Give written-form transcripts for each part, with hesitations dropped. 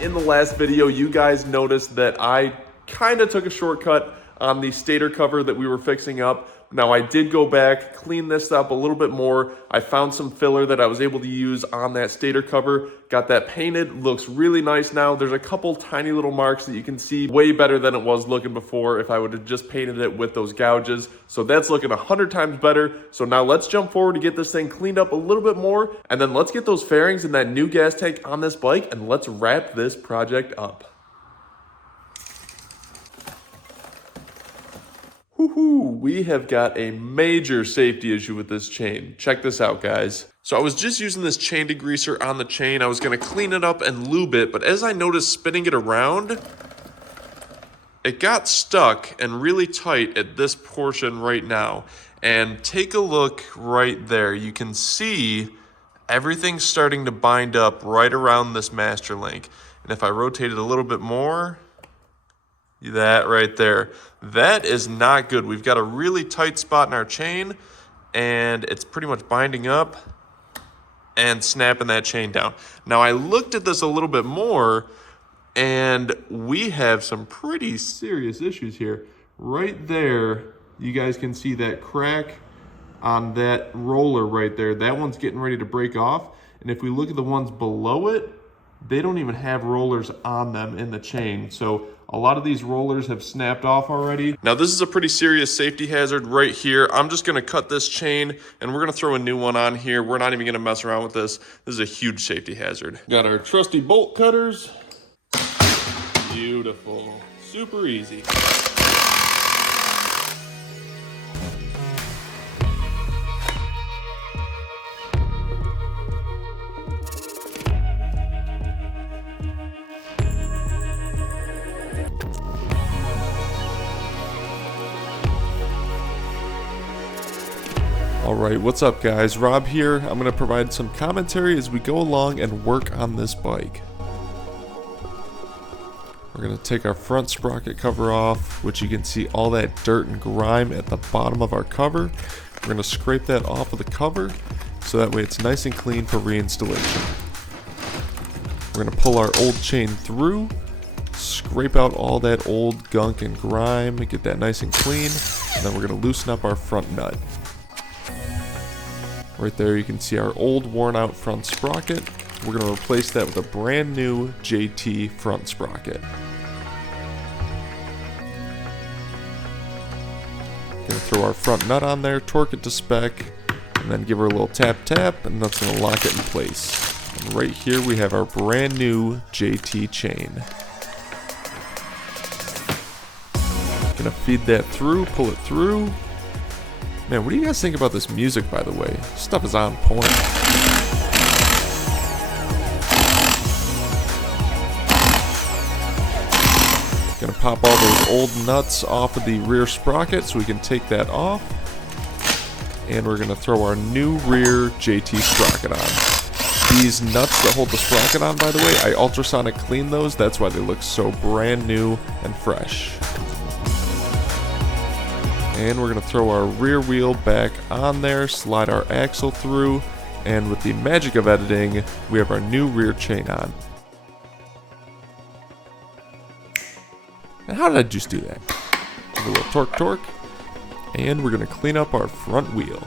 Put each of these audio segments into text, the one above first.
In the last video, you guys noticed that I kind of took a shortcut on the stator cover that we were fixing up. Now I did go back, clean this up a little bit more. I found some filler that I was able to use on that stator cover, got that painted, looks really nice now. There's a couple tiny little marks that you can see way better than it was looking before if I would have just painted it with those gouges. So that's looking 100 times better. So now let's jump forward to get this thing cleaned up a little bit more, and then let's get those fairings and that new gas tank on this bike, and let's wrap this project up. Woohoo, we have got a major safety issue with this chain. Check this out, guys. So I was just using this chain degreaser on the chain. I was gonna clean it up and lube it, but as I noticed spinning it around, it got stuck and really tight at this portion right now. And take a look right there. You can see everything's starting to bind up right around this master link. And if I rotate it a little bit more, that right there, that is not good. We've got a really tight spot in our chain, and it's pretty much binding up and snapping that chain down. Now I looked at this a little bit more, and we have some pretty serious issues here. Right there, you guys can see that crack on that roller right there. That one's getting ready to break off. And if we look at the ones below it, they don't even have rollers on them in the chain. So a lot of these rollers have snapped off already. Now this is a pretty serious safety hazard right here. I'm just gonna cut this chain and we're gonna throw a new one on here. We're not even gonna mess around with this. This is a huge safety hazard. Got our trusty bolt cutters. Beautiful, super easy. Alright, what's up guys? Rob here. I'm going to provide some commentary as we go along and work on this bike. We're going to take our front sprocket cover off, which you can see all that dirt and grime at the bottom of our cover. We're going to scrape that off of the cover so that way it's nice and clean for reinstallation. We're going to pull our old chain through, scrape out all that old gunk and grime, get that nice and clean, and then we're going to loosen up our front nut. Right there you can see our old worn out front sprocket. We're going to replace that with a brand new JT front sprocket. Going to throw our front nut on there, torque it to spec, and then give her a little tap tap, and that's going to lock it in place. And right here we have our brand new JT chain. Going to feed that through, pull it through. Man, what do you guys think about this music, by the way? This stuff is on point. Gonna pop all those old nuts off of the rear sprocket so we can take that off. And we're gonna throw our new rear JT sprocket on. These nuts that hold the sprocket on, by the way, I ultrasonic cleaned those. That's why they look so brand new and fresh. And we're gonna throw our rear wheel back on there, slide our axle through, and with the magic of editing, we have our new rear chain on. And how did I just do that? Give a little torque, and we're gonna clean up our front wheel.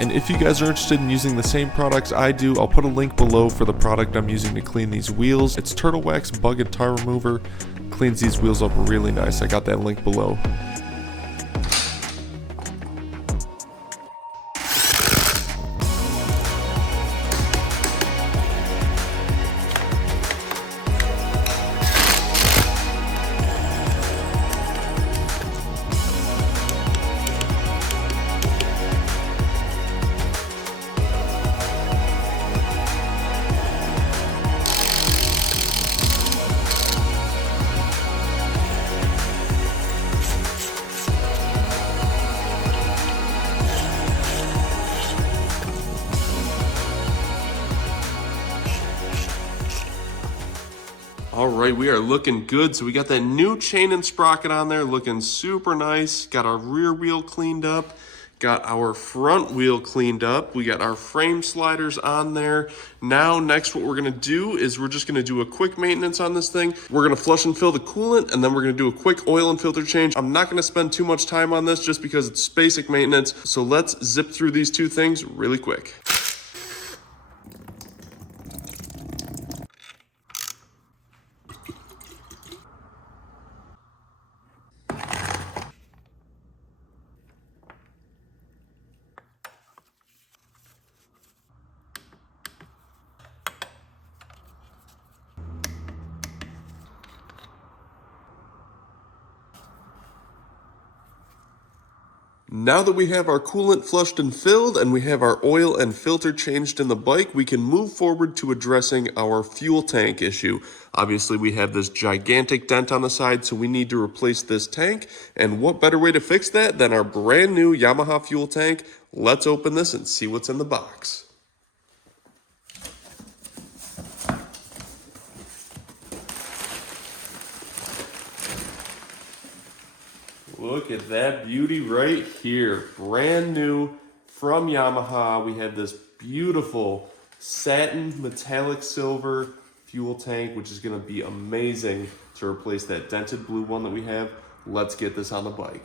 And if you guys are interested in using the same products I do, I'll put a link below for the product I'm using to clean these wheels. It's Turtle Wax Bug and Tar Remover. Cleans these wheels up really nice. I got that link below. All right, we are looking good. So we got that new chain and sprocket on there, looking super nice. Got our rear wheel cleaned up. Got our front wheel cleaned up. We got our frame sliders on there. Now, next, what we're gonna do is we're just gonna do a quick maintenance on this thing. We're gonna flush and fill the coolant, and then we're gonna do a quick oil and filter change. I'm not gonna spend too much time on this just because it's basic maintenance. So let's zip through these two things really quick. Now that we have our coolant flushed and filled and we have our oil and filter changed in the bike, we can move forward to addressing our fuel tank issue. Obviously, we have this gigantic dent on the side, so we need to replace this tank. And what better way to fix that than our brand new Yamaha fuel tank? Let's open this and see what's in the box. Look at that beauty right here. Brand new from Yamaha. We have this beautiful satin metallic silver fuel tank, which is going to be amazing to replace that dented blue one that we have. Let's get this on the bike.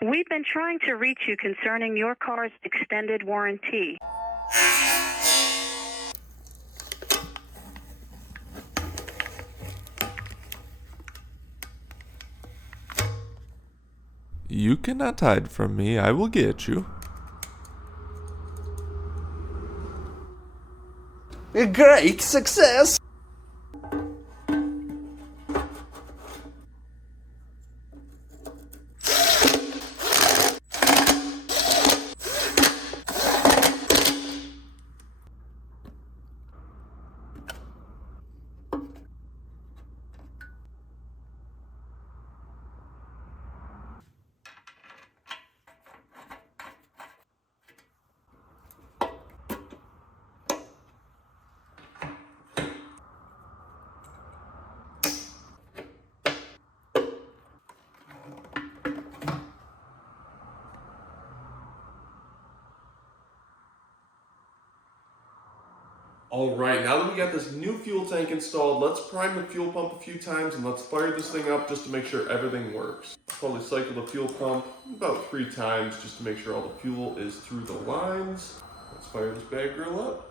We've been trying to reach you concerning your car's extended warranty. You cannot hide from me. I will get you. A great success! All right, now that we got this new fuel tank installed, let's prime the fuel pump a few times and let's fire this thing up just to make sure everything works. I'll probably cycle the fuel pump about 3 times just to make sure all the fuel is through the lines. Let's fire this bad girl up.